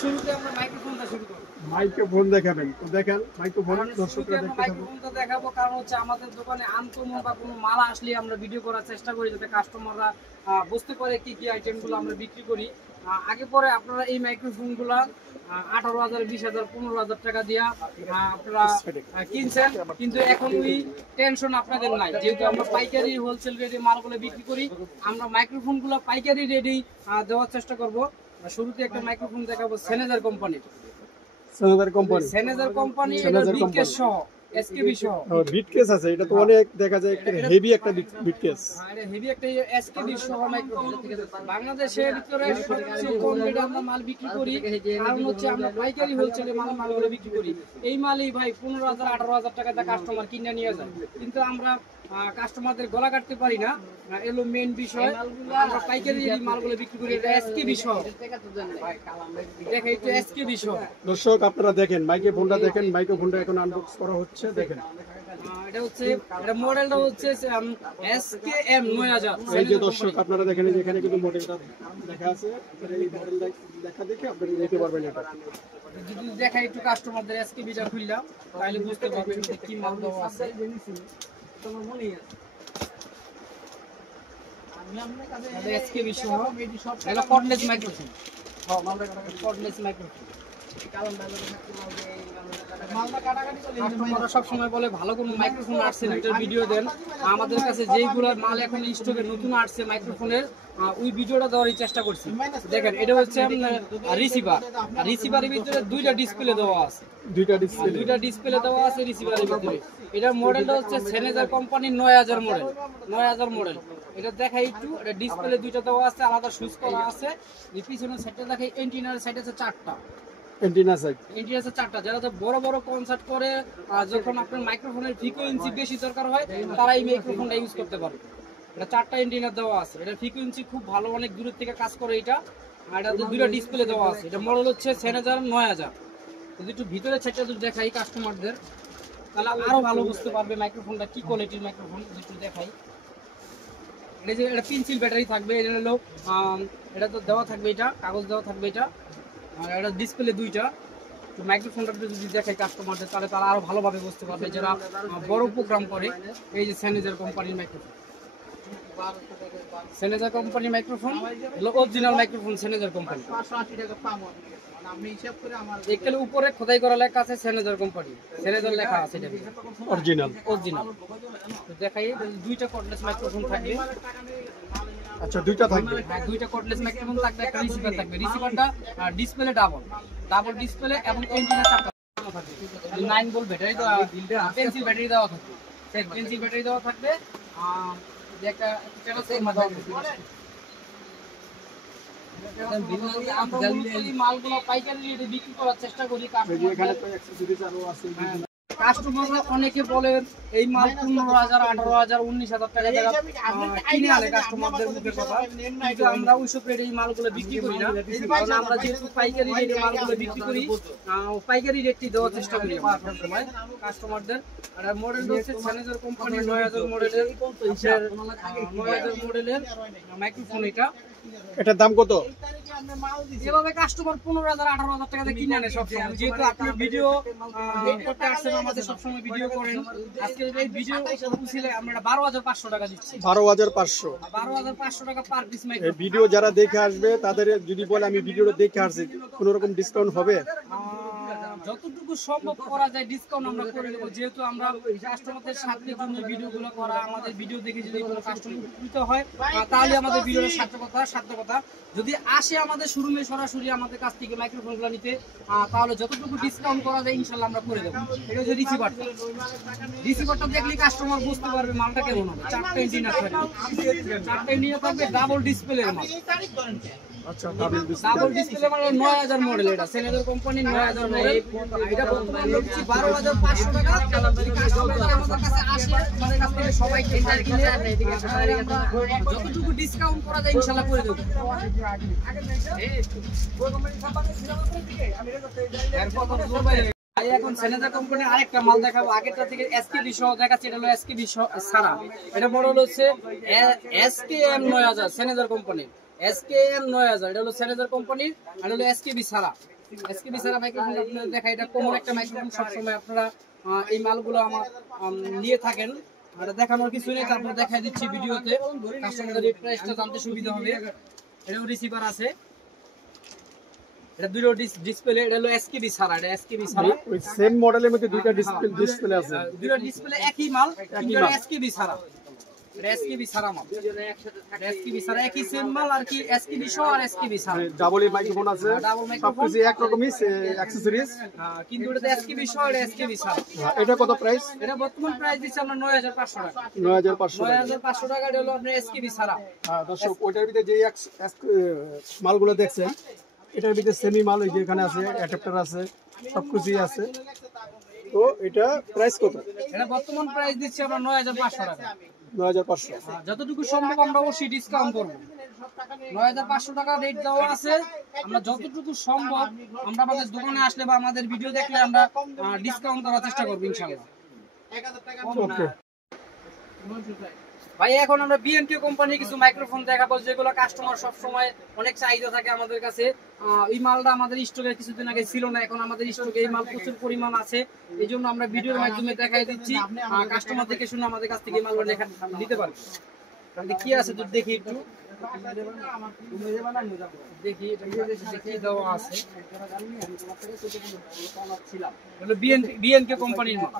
শুরুতে আমরা মাইক্রোফোনটা শুরু করব। মাইক্রোফোন দেখাবেন তো দেখেন মাইক্রোফোন দর্শকরা দেখতে পাবো। মাইক্রোফোনটা দেখাবো কারণ হচ্ছে আমাদের দোকানে আনকমন বা কোনো মাল আসলে আমরা ভিডিও করার চেষ্টা করি যাতে কাস্টমাররা বুঝতে পারে কি কি আইটেমগুলো আমরা বিক্রি করি। আগে পরে আপনারা এই মাইক্রোফোনগুলো 18,000 20,000 15,000 টাকা দিয়ে আপনারা কিনছেন, কিন্তু এখন ওই টেনশন আপনাদের নাই, যেহেতু আমরা পাইকারি হোলসেল রেটে মালগুলো বিক্রি করি। আমরা মাইক্রোফোনগুলো পাইকারি রেটেই দেওয়ার চেষ্টা করব। শুরুতে একটা মাইক্রোফোন দেখাবো সেনেজার কোম্পানি। সেনেজার কোম্পানি বিটকেস সহ এসকেবি সহ বিটকেস আছে, এটা তো অনেক দেখা যায় একটা হেভি একটা বিটকেস। আরে হেভি একটা এসকেবি সহ মাইক্রোফোন। বাংলাদেশের ভিতরে সবচেয়ে কম রেটে আমরা মাল বিক্রি করি, কারণ হচ্ছে আমরা পাইকারি হোলসেলে মালগুলো বিক্রি করি। এই মালই ভাই 15,000 18,000 টাকা দিয়ে কাস্টমার কিনে নিয়ে যায়, কিন্তু আমরা কাস্টমারদের গলা কাটতে পারি না, এলো মেইন বিষয়। আমরা পাইকারি মালগুলো বিক্রি করি, এটা এসকেবি সহ। দেখেন এটা এসকেবি সহ। দর্শক আপনারা দেখেন মাইক্রোফোনটা দেখেন, মাইক্রোফোনটা এখন আনবক্স করা হচ্ছে দেখেন। এটা হচ্ছে এটা মডেলটা হচ্ছে SKM 9000। এই যে দর্শক আপনারা দেখেন যে এখানে কিন্তু মডেলটা লেখা আছে, এই মডেল দেখা দেখে আপনারা নিতে পারবেন। এটা যদি দেখাই একটু কাস্টমারদের এসকেবিটা খুললাম তাহলে বুঝতে পারবেন যে কি মাল দেওয়া আছে। তোমার মনে আছে আমি আপনার কাছে এসকেবি সহ এটা কর্ডলেস মাইক্রোফোন। হ্যাঁ মালটা কর্ডলেস মাইক্রোফোন। কাস্টমাররা সবসময় বলে ভালো কোনো মাইক্রোফোন আসছে না, এটার ভিডিও দেন। আমাদের কাছে যেইগুলো মাল এখন স্টকে নতুন আসছে মাইক্রোফোনের, ওই ভিডিওটা দেওয়ারই চেষ্টা করছি। দেখেন এটা হচ্ছে রিসিভার, রিসিভারের ভিতরে দুইটা ডিসপ্লে দেওয়া আছে, দুইটা ডিসপ্লে দেওয়া আছে রিসিভারের ভিতরে। এটার মডেলটা হচ্ছে সেনেজার কোম্পানির 9000 মডেল, 9000 মডেল। এটা দেখাই একটু, এটা ডিসপ্লে দুইটা দেওয়া আছে, আলাদা সুইচ করা আছে। পিছনের সাইডটা দেখাই, এন্টিনার সাইড আছে 4টা, এন্টিনা আছে 4টা। যারা তো বড় বড় কনসার্ট করে, যখন আপনার মাইক্রোফোনের ফ্রিকোয়েন্সি বেশি দরকার হয় তারা এই মাইক্রোফোনটা ইউজ করতে পারে। এটা 4টা এন্টিনা দেওয়া আছে, এটা ফ্রিকোয়েন্সি খুব ভালো, অনেক দূরের থেকে কাজ করে এটা। আর এটা দুইটা ডিসপ্লে দেওয়া আছে। এটা মডেল হচ্ছে সেনেজার 9000। যদি একটু ভিতরে সেটটা যদি দেখাই কাস্টমারদের তাহলে আরো ভালো বুঝতে পারবে মাইক্রোফোনটা কি কোয়ালিটির মাইক্রোফোন। একটু দেখাই, এটা যে এটা পেন্সিল ব্যাটারি থাকবে, এটা হলো এটা তো দেওয়া থাকবে, এটা কাগজ দেওয়া থাকবে এটা। আর এটা ডিসপ্লে দুইটা। তো মাইক্রোফোনটা যদি দেখাই কাস্টমারদের তাহলে তারা আরো ভালোভাবে বুঝতে পারবে যারা বড় প্রোগ্রাম করে। এই যে সেনেজার কোম্পানির মাইক্রোফোন, সেনেজার কোম্পানির মাইক্রোফোন হলো অরিজিনাল মাইক্রোফোন সেনেজার কোম্পানি। 580 টাকা পাবো আমি হিসাব করে আমার এখানে উপরে খোদাই করা লেখা আছে সেনেজার কোম্পানি, সেনেজার লেখা আছে, এটা অরিজিনাল। তো দেখাই দুইটা কর্ডলেস মাইক্রোফোন থাকবে। আচ্ছা দুইটা থাকবে, হ্যাঁ দুইটা কর্ডলেস মাইক্রোফোন থাকবে, একটা রিসিভার থাকবে। রিসিভারটা ডিসপ্লে ডাবল ডিসপ্লে এবং এন্টিনা 4টা থাকবে। 9 ভোল্ট ব্যাটারি দেওয়া, পেন্সিল ব্যাটারি দেওয়া থাকবে, পেন্সিল ব্যাটারি দেওয়া থাকবে। যে একটা মালগুলো পাইকারি রেটে বিক্রি করার চেষ্টা করি। কাস্টমাররা অনেকে বলেন এই মাল 15,000 18,000 19,000 টাকা কিনে আনে কাস্টমারদের মুখে কথা, কিন্তু আমরা ওইসব রেটে এই মালগুলো বিক্রি করি না। কারণ আমরা যেহেতু পাইকারি রেটে মালগুলো বিক্রি করি, পাইকারি রেটটি দেওয়ার চেষ্টা করি আমরা সবসময় কাস্টমারদের। আর মডেল হচ্ছে সেনেজার কোম্পানি 9000 মডেলের, 9000 মডেলের মাইক্রোফোন। এটার দাম কত? এভাবে কাস্টমার 15,000 18,000 টাকা দিয়ে কিনে আনে সবসময়। যেহেতু আপনি ভিডিও করতে আসছেন, আমাদের সবসময় ভিডিও করেন, আজকে এই ভিডিও ছিল আমরা 12,500 টাকা দিচ্ছি। 12,500 টাকা পার পিস মাইক্রোফোন। এই ভিডিও যারা দেখে আসবে তাদের যদি বলে আমি ভিডিওটা দেখে আসছি, কোনো রকম ডিসকাউন্ট হবে? যতটুকু সম্ভব করা যায় ডিসকাউন্ট আমরা করে দেবো, যেহেতু আমরা কাস্টমারদের সাথে জন্য ভিডিওগুলো করা। আমাদের ভিডিও দেখে যদি কোনো কাস্টমার উপকৃত হয় তাহলে আমাদের ভিডিওর সার্থকতা। যদি আসে আমাদের শোরুমে সরাসরি আমাদের কাছ থেকে মাইক্রোফোনগুলো নিতে, তাহলে যতটুকু ডিসকাউন্ট করা যায় ইনশাল্লাহ আমরা করে দেবো। এটা হচ্ছে রিসিভারটা দেখলে কাস্টমার বুঝতে পারবে মালটা কেমন হবে। 4টা এন্টিনা থাকবে, ডাবল ডিসপ্লের মাল। আচ্ছা ডাবল ডিসপ্লে মানে 9000 মডেল, এটা সেনেজার কোম্পানি 9000 মডেল। এটা বর্তমানে হচ্ছে 12,500 টাকা। কাস্টমার আমাদের কাছে আসে, আমাদের কাছ থেকে সবাই কিনে যতটুকু ডিসকাউন্ট করা যায় ইনশাআল্লাহ করে দেব। এখন সেনেজার কোম্পানির আরেকটা মাল দেখাবো। আগেরটা থেকে এসকেবি সহ দেখাচ্ছি, এটা হলো এসকেবি ছাড়া। এটা মডেল হচ্ছে SKM 9000 সেনেজার কোম্পানির, SKM 9000। এটা হলো সেনেজার কোম্পানির, আর হলো এসকেবি ছাড়া। এসকেবি ছাড়া মাইক্রোফোন আপনাদের দেখা, এটা কমন একটা মাইক্রোফোন, সবসময় আপনারা এই মালগুলো আমার নিয়ে থাকেন। আর দেখানোর কিছু নেই, তারপর দেখাই দিচ্ছি ভিডিওতে, কাস্টমারদের এই প্রাইসটা জানতে সুবিধা হবে। এটাও রিসিভার আছে, এটা দুটো ডিসপ্লে, এটা হলো এসকেবি ছাড়া, এটা এসকেবি ছাড়া। ওই সেম মডেলের মধ্যে দুইটা ডিসপ্লে আছে, দুটো ডিসপ্লে একই মাল, কিন্তু এসকেবি ছাড়া। এটা এসকেবি ছাড়া মাল, এসকেবি ছাড়া একই সেম মাল আর কি, এসকেবি সহ আর এসকেবি ছাড়া। ডাবল মাইক্রোফোন আছে, ডাবল মাইক্রোফোন সবকিছু এক রকমই অ্যাকসেসরিজ, কিন্তু এটা এসকেবি সহ, এটা এসকেবি ছাড়া। এটা কত প্রাইস? এটা বর্তমান প্রাইস দিচ্ছে আমরা 9500 টাকা। 9500 টাকা। 9500 টাকা, এটা হলো আপনার এসকেবি ছাড়া। দর্শক, ওইটার ভিতরে যে মালগুলো দেখছেন, এটার ভিতরে সেমি মাল ওই যে এখানে আছে, অ্যাডাপ্টার আছে, সবকিছুই আছে। তো এটা প্রাইস কত? এটা বর্তমান প্রাইস দিচ্ছে আমরা 9500 টাকা। 9500। যতটুকু সম্ভব আমরা অবশ্যই ডিসকাউন্ট করবো। 9500 টাকা রেট দেওয়া আছে, আমরা যতটুকু সম্ভব আমরা আমাদের দোকানে আসলে বা আমাদের ভিডিও দেখলে আমরা ডিসকাউন্ট করার চেষ্টা করবো ইনশাআল্লাহ। ওকে ভাই, এখন আমরা বিএনকে কোম্পানির কিছু মাইক্রোফোন দেখাবো, যেগুলো কাস্টমার সব সময় অনেক চাহিদা থাকে আমাদের কাছে। এই মালটা আমাদের স্টকে কিছুদিন আগে ছিল না, এখন আমাদের স্টকে এই মাল প্রচুর পরিমাণ আছে। এই জন্য আমরা ভিডিওর মাধ্যমে দেখাই দিচ্ছি, কাস্টমার দেখে শুনে আমাদের কাছ থেকে এই মালগুলো নিতে পারবে। কি আছে তো দেখি একটু, দেখি কি দেওয়া আছে। বিএনকে কোম্পানির মাল,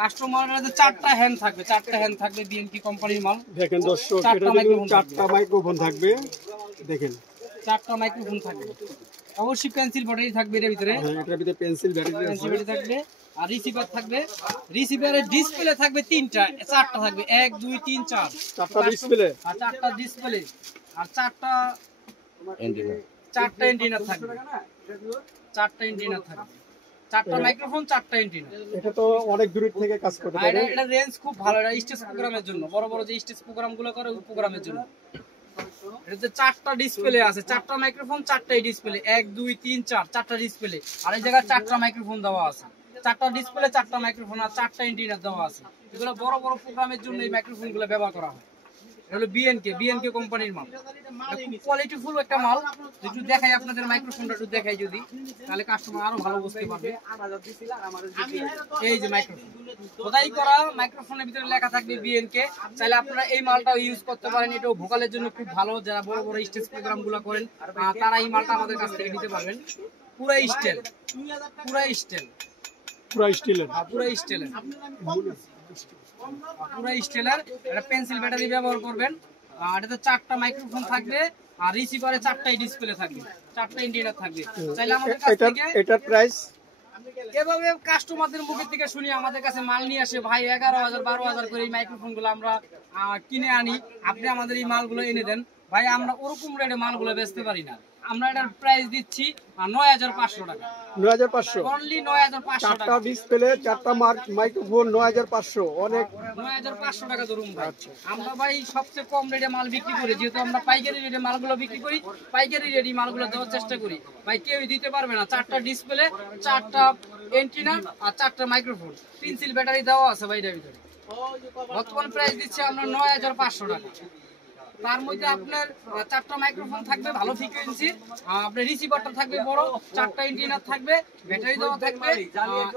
কাস্টমারের 4টা হ্যান্ড থাকবে, 4টা হ্যান্ড থাকবে বিএনকে কোম্পানির মাল। দেখেন দর্শক, এটা কিন্তু 4টা মাইক্রোফোন থাকবে, দেখেন 4টা মাইক্রোফোন থাকবে, অবশ্যই পেন্সিল ব্যাটারি থাকবে এর ভিতরে। এটার ভিতরে পেন্সিল ব্যাটারি থাকবে, আর রিসিভার থাকবে। রিসিভারের ডিসপ্লে থাকবে 3টা, 4টা থাকবে, 1 2 3 4, 4টা ডিসপ্লে, আর 4টা ডিসপ্লে, আর 4টা এন্টিনা থাকবে, 4টা এন্টিনা থাকবে, 4টা মাইক্রোফোন, 4টা এন্টিনা। এটা তো অনেক দূর থেকে কাজ করতে পারে। এটা রেঞ্জ খুব ভালো, এটা স্টেজ প্রোগ্রামের জন্য, বড় বড় যে স্টেজ প্রোগ্রামগুলো করে ওই প্রোগ্রামের জন্য। এটাতে 4টা ডিসপ্লে আছে, 4টা মাইক্রোফোন, 4টাই ডিসপ্লে, 1 2 3 4, 4টা ডিসপ্লে। আর এই জায়গায় 4টা মাইক্রোফোন দেওয়া আছে, 4টা ডিসপ্লে, 4টা মাইক্রোফোন, আর 4টা এন্টিনা দেওয়া আছে। এগুলো বড় বড় প্রোগ্রামের জন্য এই মাইক্রোফোনগুলো ব্যবহার করা হয়। এটা হলো বিএনকে কোম্পানির মাল, খুব কোয়ালিটিফুল একটা মাল। একটু দেখাই আপনাদের মাইক্রোফোনটা, একটু দেখাই যদি, তাহলে কাস্টমার আরো ভালো বুঝতে পারবে। এই যে মাইক্রোফোন, খোদাই করা মাইক্রোফোনের ভিতরে লেখা থাকবে বিএনকে। চাইলে আপনারা এই মালটাও ইউজ করতে পারেন, এটাও ভোকালের জন্য খুব ভালো। যারা বড় বড় স্টেজ প্রোগ্রামগুলো করেন তারা এই মালটা আমাদের কাছ থেকে নিতে পারবেন। পুরো স্টাইল, পুরো স্টাইল, পুরো স্টিলের, পুরো স্টাইলের, পুরো স্টাইলের। এটা পেন্সিল ব্যাটারি ব্যবহার করবেন। আর এটাতে 4টা মাইক্রোফোন থাকবে, আর রিসিভারে 4টাই ডিসপ্লে থাকবে, 4টা ইন্ডিকেটর থাকবে। চাইলে আমাদের কাছ থেকে এটার প্রাইস এভাবে কাস্টমারদের মুখের থেকে শুনি আমাদের কাছে মাল নিয়ে আসে, ভাই 11,000 12,000 করে এই মাইক্রোফোনগুলো আমরা কিনে আনি, আপনি আমাদের এই মালগুলো এনে দেন। ভাই, আমরা ওরকম রেটে মালগুলো বেচতে পারি না, আমরা এটার প্রাইস দিচ্ছি 9,500 টাকা। 9,500, অনলি 9,500 টাকা। 4টা ডিসপ্লে, 4টা মাইক্রোফোন, 9,500, অনেক 9,500 টাকা ধরুন ভাই। আমরা ভাই সবচেয়ে কম রেটে মাল বিক্রি করি, যেহেতু আমরা পাইকারি রেটে মালগুলো বিক্রি করি, পাইকারি রেটে মালগুলো দেওয়ার চেষ্টা করি। ভাই কেউই দিতে পারবে না। 4টা ডিসপ্লে, 4টা এন্টিনা, আর 4টা মাইক্রোফোন, পেন্সিল ব্যাটারি দেওয়া আছে ভাই এর ভিতরে। বর্তমান প্রাইস দিচ্ছি আমরা 9,500 টাকা। তার মধ্যে আপনার 4টা মাইক্রোফোন থাকবে ভালো ফ্রিকোয়েন্সি, আপনার রিসিভারটা থাকবে বড়, 4টা ইন্টিনার থাকবে, ব্যাটারি দেওয়া থাকবে,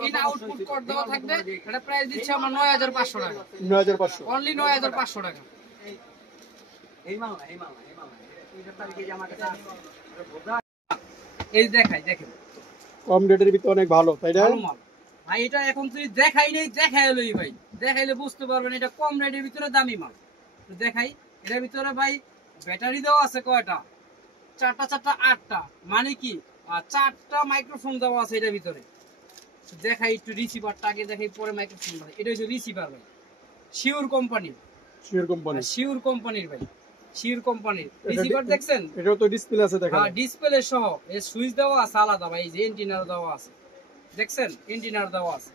ইন আউটপুট কোড দেওয়া থাকবে। এটা প্রাইস দিচ্ছি আমরা 9,500 টাকা। 9,500, অনলি 9,500 টাকা। এই দেখাই, দেখেন কম রেটের ভিতরে অনেক ভালো, তাই না? ভালো মাল ভাই। এটা এখন তুই দেখাই নেই, দেখাইলই ভাই, দেখাইলে বুঝতে পারবেন এটা কম রেটের ভিতরে দামি মাল। দেখাই, এটার ভিতরে ভাই ব্যাটারি দেওয়া আছে কয়টা, 4টা 4টা 8টা, মানে কি 4টা মাইক্রোফোন দেওয়া আছে এটার ভিতরে। দেখাই একটু রিসিভারটা আগে দেখাই, পরে মাইক্রোফোন। এটা হচ্ছে রিসিভার ভাই, sure company, sure company, sure কোম্পানির ভাই, শিওর কোম্পানির রিসিভার দেখছেন। এটাও তো ডিসপ্লে আছে, দেখেন। হ্যাঁ, ডিসপ্লে সহ এর সুইচ দেওয়া আছে আলাদা ভাই, এই যে এন্টিনার দেওয়া আছে, দেখছেন এন্টিনার দেওয়া আছে,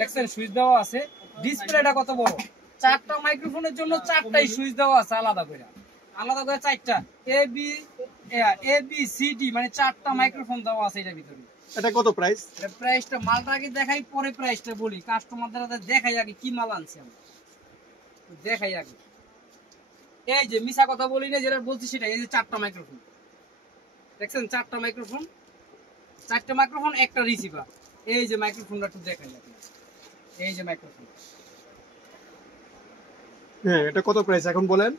দেখছেন সুইচ দেওয়া আছে। ডিসপ্লেটা কত বড়, 4টা মাইক্রোফোনের জন্য 4টাই সুইচ দেওয়া আছে আলাদা করে, আলাদা করে 4টা এ বি সি ডি, মানে 4টা মাইক্রোফোন দেওয়া আছে এটার ভিতরে। এটা কত প্রাইস? এটা প্রাইসটা মালটা আগে দেখাই, পরে প্রাইসটা বলি। কাস্টমারদের দেখাই আগে কি মাল আনছে আমরা, দেখাই আগে। এই যে মিছা কথা বলি না, যেটা বলছি সেটা, এই যে 4টা মাইক্রোফোন, দেখছেন চারটা মাইক্রোফোন, একটা রিসিভার। এই যে মাইক্রোফোনটা একটু দেখেন, এই যে মাইক্রোফোন। হ্যাঁ, এটা কত প্রাইস এখন বলেন?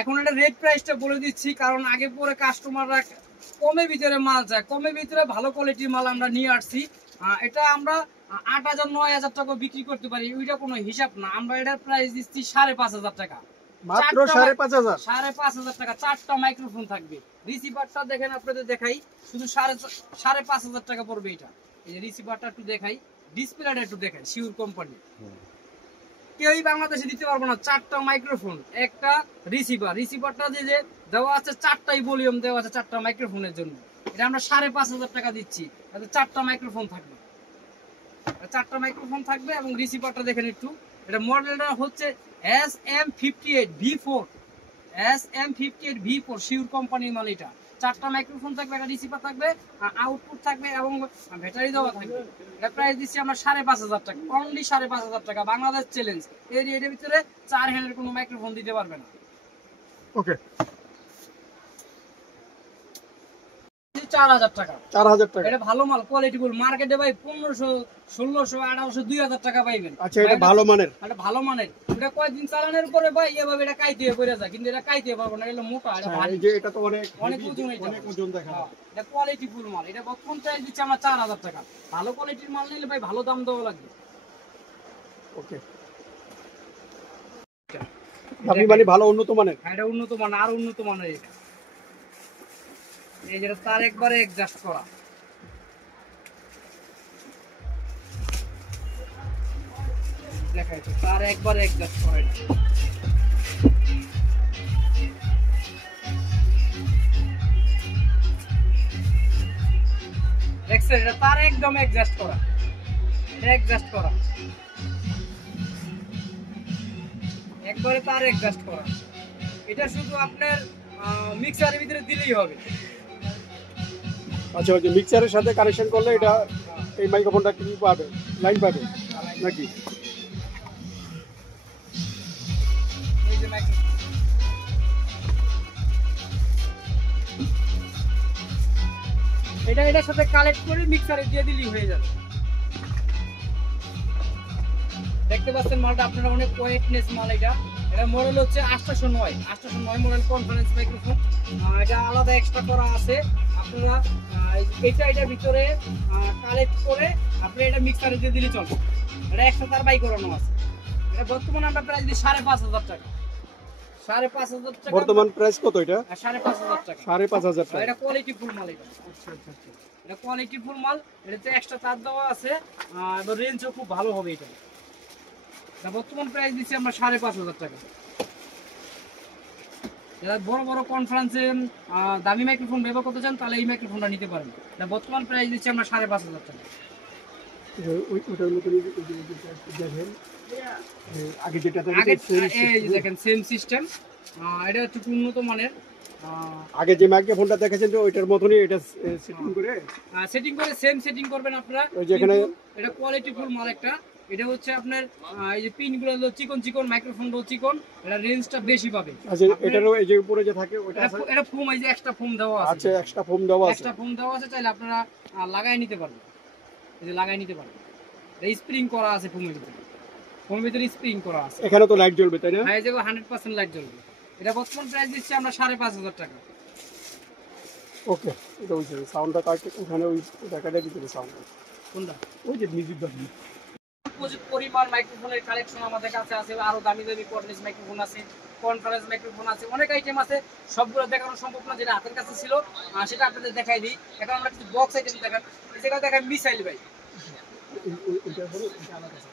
এখন এটা রেট প্রাইসটা বলে দিচ্ছি, কারণ আগে পরে কাস্টমাররা কমে ভিতরে মাল চায়, কমে ভিতরে ভালো কোয়ালিটির মাল আমরা নিয়ে আসছি। এটা আমরা 8,000 9,000 টাকা বিক্রি করতে পারি, ওইটা কোনো হিসাব না। আমরা এটার প্রাইস দিচ্ছি 5,500 টাকা, মাত্র 5,500। 5,500 টাকা। চারটা মাইক্রোফোন থাকবে। রিসিভারটা দেখেন, আপনাদের দেখাই, শুধু 5,500 টাকা পড়বে এটা। এই যে রিসিভারটা একটু দেখাই, ডিসপ্লেটা একটু দেখাই, শিওর কোম্পানি। কেউই বাংলাদেশে দিতে পারবো না। চারটা মাইক্রোফোন, একটা রিসিভার। রিসিভারটা যে দেওয়া আছে, চারটাই ভলিউম দেওয়া আছে চারটা মাইক্রোফোনের জন্য। এটা আমরা 5,500 টাকা দিচ্ছি। তাতে চারটা মাইক্রোফোন থাকবে, চারটা মাইক্রোফোন থাকবে। এবং রিসিভারটা দেখেন একটু, এটা মডেলটা হচ্ছে SM58V4, SM58V4 শিওর কোম্পানির মাল। এটা চারটা মাইক্রোফোন থাকবে, একটা রিসিভার থাকবে, আউটপুট থাকবে এবং ব্যাটারি দেওয়া থাকবে। এটা প্রাইস দিচ্ছি আমরা 5,500 টাকা, অনলি 5,500 টাকা। বাংলাদেশ চ্যালেঞ্জ, এর ভিতরে 4 হ্যান্ডের কোনো মাইক্রোফোন দিতে পারবে না। ওকে, 4,000 টাকা। 4,000 টাকা। এটা ভালো মাল, কোয়ালিটিফুল। মার্কেটে ভাই 1,500 1,600 1,800 2,000 টাকা পাইবেন। আচ্ছা, এটা ভালো মানের। এটা ভালো মানের। এটা কয়েকদিন চালানোর পরে ভাই এভাবে এটা কাইতে পড়ে যায়, কিন্তু এটা কাইতে পারবো না, এটা মোটা, এটা ভারী। এই যে এটা তো অনেক ওজন, অনেক ওজন দেখা যায়। এটা কোয়ালিটিফুল মাল। এটা বর্তমান প্রাইস দিচ্ছি আমরা 4,000 টাকা। ভালো কোয়ালিটির মাল নিলে ভাই ভালো দাম দেওয়া লাগবে। ওকে, দামি মানে ভালো উন্নত মানের। এটা উন্নত মানের, আর উন্নত মানের। এটা এই যেটা তার একবারে অ্যাডজাস্ট করা, দেখাইছে তার একবারে অ্যাডজাস্ট করা। দেখছেন, এটা তার একদম অ্যাডজাস্ট করা, এটা অ্যাডজাস্ট করা, একবারে তার অ্যাডজাস্ট করা। এটা শুধু আপনার মিক্সারের ভিতরে দিলেই হবে। আচ্ছা, ওই যে মিক্সারের সাথে কানেকশন করলে এটা এই মাইক্রোফোনটা কি পাবে, লাইন পাবে নাকি? এই যে মাইক্রোফোন, এটার সাথে কানেক্ট করে মিক্সারে দিয়ে দিলেই হয়ে যাবে। দেখতে পাচ্ছেন মালটা আপনারা, অনেক ওয়েটনেস মাল। এটা মডেল হচ্ছে 809 মডেল কনফারেন্স মাইক্রোফোন। এটা আলাদা এক্সট্রা করা আছে। আপনারা এটার ভিতরে কালেক্ট করে আপনি এটা মিক্সারে দিয়ে দিলে চলবে। এটা এক্সট্রা তার বাই করানো আছে। এটা বর্তমানে আমরা প্রাইস দিই 5,500 টাকা। 5,500 টাকা বর্তমান প্রাইস কত এটা? 5,500 টাকা। 5,500 টাকা। এটা কোয়ালিটি ফুল মাল। এটা আচ্ছা, এটা কোয়ালিটি ফুল মাল। এটাতে এক্সট্রা তার দেওয়া আছে এবং রেঞ্জও খুব ভালো হবে। এটা বর্তমান প্রাইস দিচ্ছি আমরা 5,500 টাকা। যারা বড় বড় কনফারেন্সে দামি মাইক্রোফোন ব্যবহার করতে চান, তাহলে এই মাইক্রোফোনটা নিতে পারেন। বর্তমান প্রাইস দিচ্ছি আমরা 5,500 টাকা। আগে যেটা দেখেন সেম সিস্টেম, এটা একটু উন্নত মানের। আগে যে মাইক্রোফোনটা দেখেছেন ওইটার মতনই এটা সেটিং করে সেম সেটিং করবেন আপনারা। যেখানে এটা কোয়ালিটি ফুল মাল একটা। এটা হচ্ছে আপনার এই যে পিনগুলো হলো চিকন মাইক্রোফোন হলো চিকন, এটা রেঞ্জটা বেশি পাবে। আচ্ছা, এটারও এই যে উপরে যে থাকে ওটা আছে, এটা ফোম, এই যে এক্সট্রা ফোম দেওয়া আছে। আচ্ছা, এক্সট্রা ফোম দেওয়া আছে, চাইলে আপনারা লাগাই নিতে পারবেন। এই যে লাগাই নিতে পারবেন। এটা স্প্রিং করা আছে ফোমের ভিতরে স্প্রিং করা আছে। এখানে তো লাইট জ্বলবে, তাই না? হ্যাঁ, এই যে 100% লাইট জ্বলবে। এটা বর্তমান প্রাইস দিচ্ছি আমরা 5,500 টাকা। ওকে, এটা ওই যে সাউন্ডটা কাট, ওখানে ওই দেখাটা দিতে সাউন্ড কোনটা? ওই যে মিউজিক দাবি। প্রচুর পরিমাণ মাইক্রোফোনের কালেকশন আমাদের কাছে আছে। আরো দামি কর্ডলেস মাইক্রোফোন আছে, কনফারেন্স মাইক্রোফোন আছে, অনেক আইটেম আছে। সবগুলো দেখানো সম্ভব না। যেটা হাতের কাছে ছিল সেটা আপনাদের দেখাই দিই। এখন আমরা কিছু বক্স আইটেম দেখান। এই জায়গায় দেখাই মিসাইল ভাই। ওইটা হলো এটা আলাদা আছে।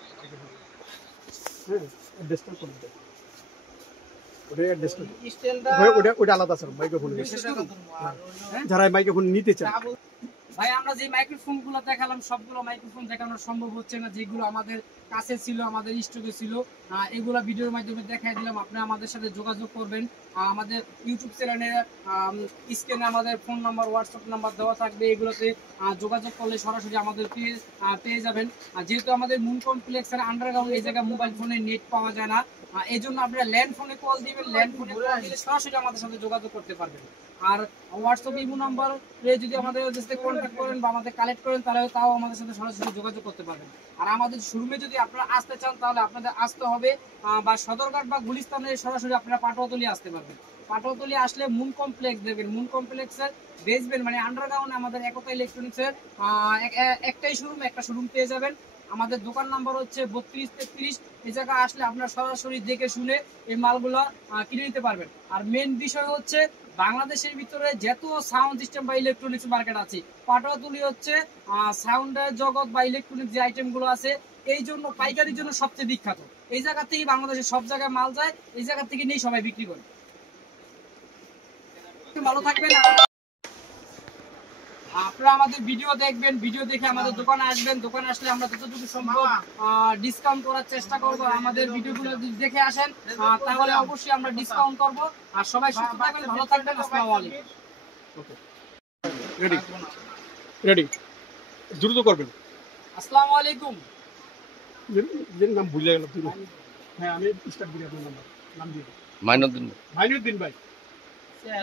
হ্যাঁ, অ্যাডজাস্ট করে দিতে। ওটা অ্যাডজাস্ট স্ট্যান্ডটা ওটা আলাদা আছে মাইক্রোফোন। যারা মাইক্রোফোন নিতে চায় ভাই, আমরা যে মাইক্রোফোনগুলো দেখালাম সবগুলো মাইক্রোফোন দেখানো সম্ভব হচ্ছে না। যেগুলো আমাদের কাছে ছিল, আমাদের স্টকে ছিল, এগুলো ভিডিওর মাধ্যমে দেখাই দিলাম। আপনি আমাদের সাথে যোগাযোগ করবেন। আমাদের ইউটিউব চ্যানেলে স্ক্রিনে আমাদের ফোন নাম্বার, হোয়াটসঅ্যাপ নাম্বার দেওয়া থাকবে। এগুলোতে যোগাযোগ করলে সরাসরি আমাদের পেয়ে যাবেন। যেহেতু আমাদের মুন কমপ্লেক্সের আন্ডারগ্রাউন্ড, এই জায়গায় মোবাইল ফোনে নেট পাওয়া যায় না। এই জন্য আপনারা ল্যান্ড ফোনে কল দিবেন। ল্যান্ড ফোনে কল দিলে সরাসরি আমাদের সাথে যোগাযোগ করতে পারবেন। আর হোয়াটসঅ্যাপ ইমো নাম্বারে যদি আমাদের সাথে কন্ট্যাক্ট করেন বা আমাদের কালেক্ট করেন তাহলে তাও আমাদের সাথে সরাসরি যোগাযোগ করতে পারবেন। আর আমাদের শোরুমে যদি আপনারা আসতে চান তাহলে আপনাদের আসতে হবে বা সদরঘাট বা গুলিস্তানে সরাসরি আপনারা পাটোয়াতলি আসতে পারবেন। পাটোয়াতলি আসলে মুন কমপ্লেক্স দেখবেন, মুন কমপ্লেক্সের বেসমেন্ট মানে আন্ডারগ্রাউন্ড আমাদের একতা ইলেকট্রনিক্সের একটাই শোরুম, একটা শোরুম পেয়ে যাবেন। আমাদের দোকান নাম্বার হচ্ছে 32-33। এই জায়গায় আসলে আপনারা সরাসরি দেখে শুনে এই মালগুলো কিনে নিতে পারবেন। আর মেন বিষয় হচ্ছে বাংলাদেশের ভিতরে যত সাউন্ড সিস্টেম বা ইলেকট্রনিক্স মার্কেট আছে, পাটোয়াতলি হচ্ছে সাউন্ডের জগৎ বা ইলেকট্রনিক্স যে আইটেমগুলো আছে এই জন্য পাইকারির জন্য সবচেয়ে বিখ্যাত। এই জায়গা থেকে বাংলাদেশের সব জায়গায় মাল যায়, এই জায়গা থেকে নিয়ে সবাই বিক্রি করে। ভালো থাকবেন। আপনারা আমাদের ভিডিও দেখবেন, ভিডিও দেখে আমাদের দোকানে আসবেন। দোকানে আসলে আমরা যতটুকু সম্ভব ডিসকাউন্ট করার চেষ্টা করব। আমাদের ভিডিওগুলো যদি দেখে আসেন তাহলে অবশ্যই আমরা ডিসকাউন্ট করব। আর সবাই সুস্থ থাকবেন, ভালো থাকবেন। আসসালামু আলাইকুম। ওকে, রেডি রেডি, দ্রুত করবেন। আসসালামু আলাইকুম। যেন নাম ভুলে গেল পুরো। হ্যাঁ, আমি স্টার্ট করি আপনার নাম দিয়ে। মাইনুদ্দিন মাইনুদ্দিন ভাই।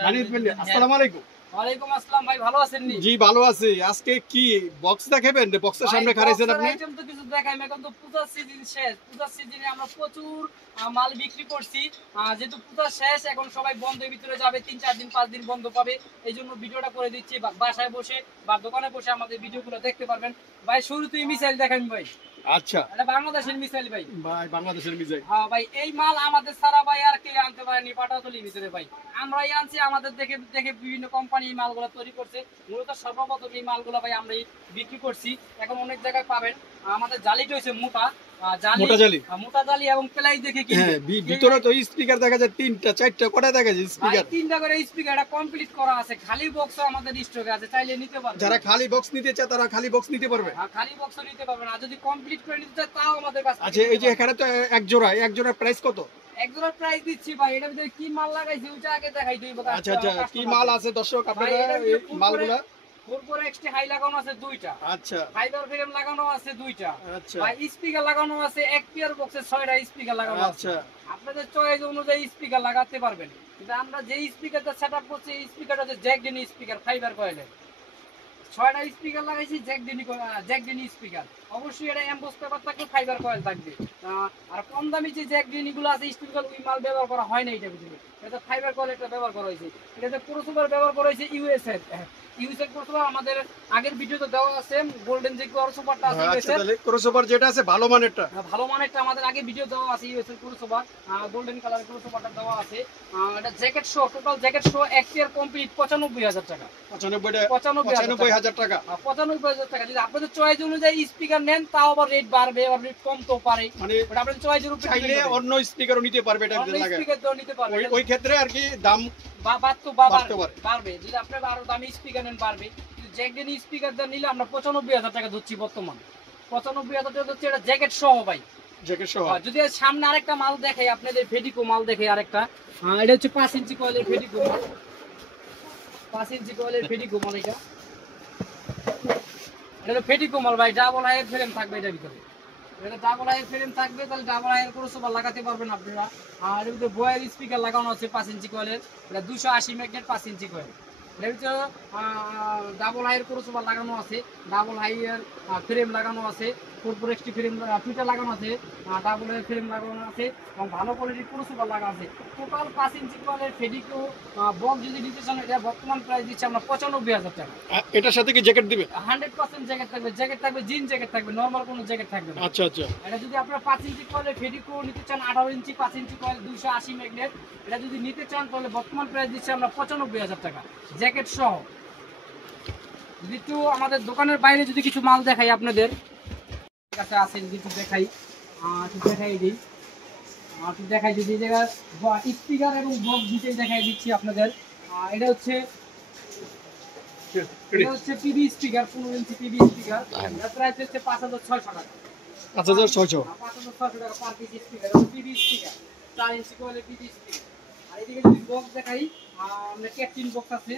মাইনুদ্দিন ভাই, আসসালামু আলাইকুম। ওয়ালাইকুম আসসালাম ভাই, ভালো আছেন নি? জি ভালো আছি। আজকে কি বক্স দেখাবেন? বক্সের সামনে খারাইছেন আপনি? আইটেম তো কিছু দেখাই, এখন তো পূজার সিজন শেষ। পূজার সিজনে আমরা প্রচুর মাল বিক্রি করছি। যেহেতু পূজা শেষ, এখন সবাই বন্ধের ভিতরে যাবে, 3-4 দিন 5 দিন বন্ধ পাবে। এই জন্য ভিডিওটা করে দিচ্ছি। বাসায় বসে বা দোকানে বসে আমাদের ভিডিওগুলো দেখতে পারবেন। ভাই শুরুতেই মিসাইল দেখান ভাই। আচ্ছা, এটা বাংলাদেশের মিসাইল ভাই। ভাই বাংলাদেশের মিসাইল। হ্যাঁ ভাই, এই মাল আমাদের সারা ভাই আর কে আনতে পারেনি পাটাতলির ভিতরে ভাই। আমরাই আনছি, আমাদের দেখে দেখে বিভিন্ন কোম্পানি এই মালগুলো তৈরি করছে। মূলত সর্বপ্রথম এই মালগুলো ভাই আমরাই বিক্রি করছি। এখন অনেক জায়গায় পাবেন। আমাদের জালিটা হচ্ছে মোটা জালি এবং প্লাই দেখে হ্যাঁ, ভিতরে তো স্পিকার দেখা যায় 3টা 4টা, কটা দেখা যায় স্পিকার? 3টা করে স্পিকার, এটা কমপ্লিট করা আছে। খালি বক্সও আমাদের স্টকে আছে, চাইলে নিতে পারবেন। যারা খালি বক্স নিতে চায় তারা খালি বক্স নিতে পারবে। হ্যাঁ, খালি বক্সও নিতে পারবেন। আর যদি কমপ্লিট করে নিতে চায় তাও আমাদের কাছে। আচ্ছা, এই যে এখানে তো এক জোড়ার প্রাইস কত? এক জোড়ার প্রাইস দিচ্ছি ভাই। এটার ভিতরে কি মাল লাগাইছি ওইটা আগে দেখাই দিই। আচ্ছা আচ্ছা, কি মাল আছে দর্শক আপনারা এই মালগুলা? ফোর এক্সটি হাই লাগানো আছে 2টা। আচ্ছা, ফাইবার ফ্রেম লাগানো আছে 2টা। আচ্ছা, ভাই স্পিকার লাগানো আছে এক পেয়ার বক্সে 6টা স্পিকার লাগানো আছে। আচ্ছা, আপনাদের চয়েস অনুযায়ী স্পিকার লাগাতে পারবেন। কিন্তু আমরা যে স্পিকারটা সেটআপ করছি এই স্পিকারটা হচ্ছে জ্যাক ডেনি স্পিকার, ফাইবার কয়েলের। 6টা স্পিকার লাগাইছি জ্যাক ডেনি স্পিকার। অবশ্যই এটা এমবোস পেপার থাকবে, ফাইবার কয়েল থাকবে। আর কম দামি যে জ্যাক ডেনি গুলো আছে স্পিকার, ওই মাল ব্যবহার করা হয় না এটা ভিতরে। এটা ফাইবার কয়েল একটা ব্যবহার করা হয়েছে। এটাতে ক্রসওভার ব্যবহার করা হয়েছে ইউএসএর। ইউএসএর ক্রসওভার আমাদের আগের ভিডিওতে দেওয়া আছে। গোল্ডেন যে ক্রসওভারটা আছে আচ্ছা, তাহলে ক্রসওভার যেটা আছে ভালো মানেরটা, ভালো মানেরটা আমাদের আগে ভিডিও দেওয়া আছে। ইউএসএর ক্রসওভার গোল্ডেন কালারের ক্রসওভারটা দেওয়া আছে। এটা jacket show, total jacket show এক পেয়ার কমপ্লিট 95,000 টাকা। 95,000 টাকা। 95,000 টাকা। যদি আপনাদের চয়েস অনুযায়ী স্পিকার নেন তাও আবার রেট বাড়বে, আবার রেট কমতেও পারে। মানে আপনাদের চয়েসের উপর চাইলে অন্য স্পিকারও নিতে পারবে, এটা লাগে স্পিকার তো নিতে পারবে। ওই ক্ষেত্রে আর কি দাম বাড়বে। যদি আপনারা আরো দামি স্পিকার নেন বাড়বে। কিন্তু জ্যাক ডেনি স্পিকার নিলে আমরা 95,000 টাকা ধরছি বর্তমান। 95,000 টাকা ধরছি, এটা জ্যাকেট সহ ভাই। জ্যাকেট সহ। যদি সামনে আরেকটা মাল দেখাই আপনাদের, ফেডিকো মাল দেখে আরেকটা। এটা হচ্ছে 5 ইঞ্চি কয়েলের ফেডিকো মাল। 5 ইঞ্চি কয়েলের ফেডিকো মাল। এটা ফেডিকো মাল ভাই। ডাবল হাইয়ের ফ্রেম থাকবে এটার ভিতরে। এটা ডাবল হাইয়ের ফ্রেম থাকবে, তাহলে ডাবল হাইয়ের ক্রসওভার লাগাতে পারবেন আপনারা। আর এর ভিতরে বয়ের স্পিকার লাগানো আছে 5 ইঞ্চি কয়েলের। এটা 280 ম্যাগনেট 5 ইঞ্চি কয়েল। এর ভিতরে ডাবল হাইয়ের ক্রসওভার লাগানো আছে, ডাবল হাইয়ের ফ্রেম লাগানো আছে, 4x ফ্রেম 2টা লাগানো আছে, ডাবল হাইয়ের ফ্রেম লাগানো আছে এবং ভালো কোয়ালিটির ক্রসওভার লাগানো আছে। টোটাল 5 ইঞ্চি কয়েলের ফেডিকো বক্স যদি নিতে চান, এটা বর্তমান প্রাইস দিচ্ছে আমরা 95,000 টাকা। এটার সাথে কি জ্যাকেট দিবে? 100% জ্যাকেট থাকবে। জ্যাকেট থাকবে, জিন জ্যাকেট থাকবে, নরমাল কোনো জ্যাকেট থাকবে না। আচ্ছা আচ্ছা, এটা যদি আপনারা 5 ইঞ্চি কয়েলের ফেডিকো নিতে চান, 18 ইঞ্চি 5 ইঞ্চি কয়েল 280 ম্যাগনেট, এটা যদি নিতে চান তাহলে বর্তমান প্রাইস দিচ্ছি আমরা 95,000 টাকা জ্যাকেট সহ। যদি একটু আমাদের দোকানের বাইরে যদি কিছু মাল দেখাই আপনাদের কাছে আছে, যদি একটু দেখাই দিই। যদি এই জায়গায় স্পিকার এবং বক্স দুটোই দেখাই দিচ্ছি আপনাদের। এটা হচ্ছে পিবি স্পিকার, 15 ইঞ্চি পিবি স্পিকার। এর প্রাইস হচ্ছে 5,600 টাকা। 5,600 টাকা per piece speaker. PB speaker 4 ইঞ্চি কোয়ালিটি পিবি স্পিকার। আর এদিকে যদি বক্স দেখাই, আমরা ক্যাপ্টেন বক্স আছে,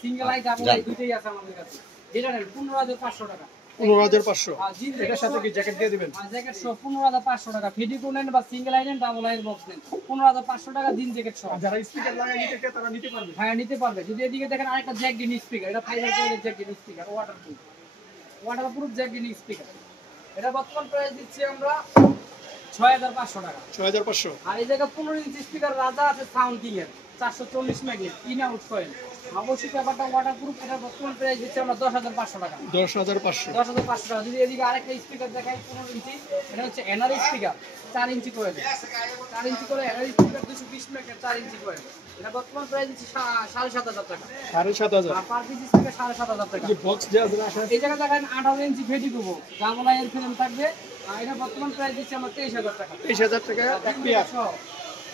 সিঙ্গেল আই ডাবল আই দুটোই আছে আমাদের কাছে। যেটা নেন 15,500 টাকা। 15,500 আর জিন এটার সাথে কি জ্যাকেট দিয়ে দিবেন? জ্যাকেট সহ 15,500 টাকা। ভিডিও নেন বা সিঙ্গেল আইনেন ডাবল আইন বক্স নেন 15,500 টাকা দিন জ্যাকেট সহ। যারা স্পিকার লাগাই নিতে চায় তারা নিতে পারবে। হ্যাঁ নিতে পারবে। যদি এদিকে দেখেন আরেকটা জ্যাক ডিন স্পিকার, এটা ফাইবার কোয়ালিটির Jack dean speaker, waterproof Jack dean speaker. এটা বর্তমান প্রাইস দিচ্ছি আমরা 6,500 টাকা। 6,500 আর এই জায়গায় 15 ইঞ্চি স্পিকার রাজা আছে সাউন্ড কিং এর 440 ম্যাগনেট ইন আউট কয়েল। অবশ্যই ব্যাপারটা ওয়াটারপ্রুফ। এটা বর্তমান প্রাইস দিচ্ছি আমরা 10,500 টাকা। 10,500 10,500 টাকা। যদি এদিকে আরেকটা স্পিকার দেখাই 15 ইঞ্চি, এটা হচ্ছে এনআর স্পিকার 4 ইঞ্চি করে 4 ইঞ্চি করে এনআর স্পিকার 220 ম্যাগনেট 4 ইঞ্চি করে। এটা বর্তমান প্রাইস দিচ্ছি 7,500 টাকা। 7,500 আর পার পিস স্পিকার 7,500 টাকা। যে বক্স দেওয়া আছে রাখা এই জায়গায় দেখেন 18 ইঞ্চি ফেটি দেবো গামলা এর ফিল্ম থাকবে। আর এটা বর্তমান প্রাইস দিচ্ছি আমরা 23,000 টাকা। 23,000 টাকা পেয়ার।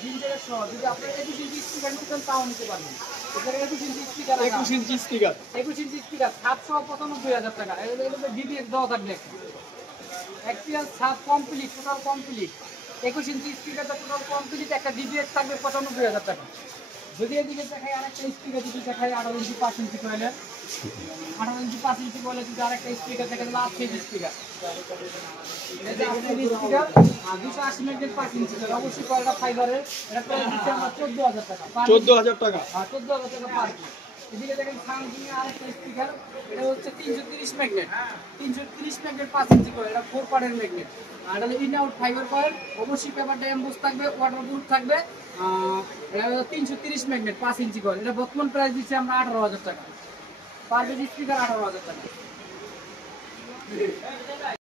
জিঞ্জারের সহ যদি আপনারা 21 ইঞ্চি স্পিকার নিতেন তাও নিতে পারবেন। এখানে 21 inch speaker 21 inch speaker 21 inch speaker 795,000 টাকা। এগুলো ডিবিএক্স দেওয়া থাকবে এক্সপিরিয়েন্স ছাদ কমপ্লিট টোটাল কমপ্লিট। 21 ইঞ্চি স্পিকারটা টোটাল কমপ্লিট একটা ডিবিএক্স থাকবে 95,000 টাকা। যদি এদিকে দেখাই আরেকটা স্পিকার যদি দেখাই 18 ইঞ্চি 5 ইঞ্চি কয়েলের 18 ইঞ্চি 5 ইঞ্চি কয়েলের যদি আরেকটা স্পিকার দেখেন লাস্ট ফেজ স্পিকার এটা আপনার স্পিকার 280 ম্যাগনেট 5 ইঞ্চি কয়েল। অবশ্যই কয়েলটা ফাইবারের। এটা প্রাইস দিচ্ছি আমরা 14,000 টাকা। 14,000 টাকা। আর 14,000 টাকা পার পিস। এদিকে দেখেন সাউন্ডিং এর আরেকটা স্পিকার, এটা হচ্ছে 330 ম্যাগনেট 330 ম্যাগনেট 5 ইঞ্চি কয়েল। এটা 4 পার্টের ম্যাগনেট। আর এটা ইন আউট ফাইবার কয়েল। অবশ্যই পেপারটা এমবোস থাকবে, ওয়াটারপ্রুফ থাকবে। এটা হলো 330 ম্যাগনেট 5 ইঞ্চি কয়েল। এটা বর্তমান প্রাইস দিচ্ছি আমরা 18,000 টাকা। পার পিস স্পিকার 18,000 টাকা।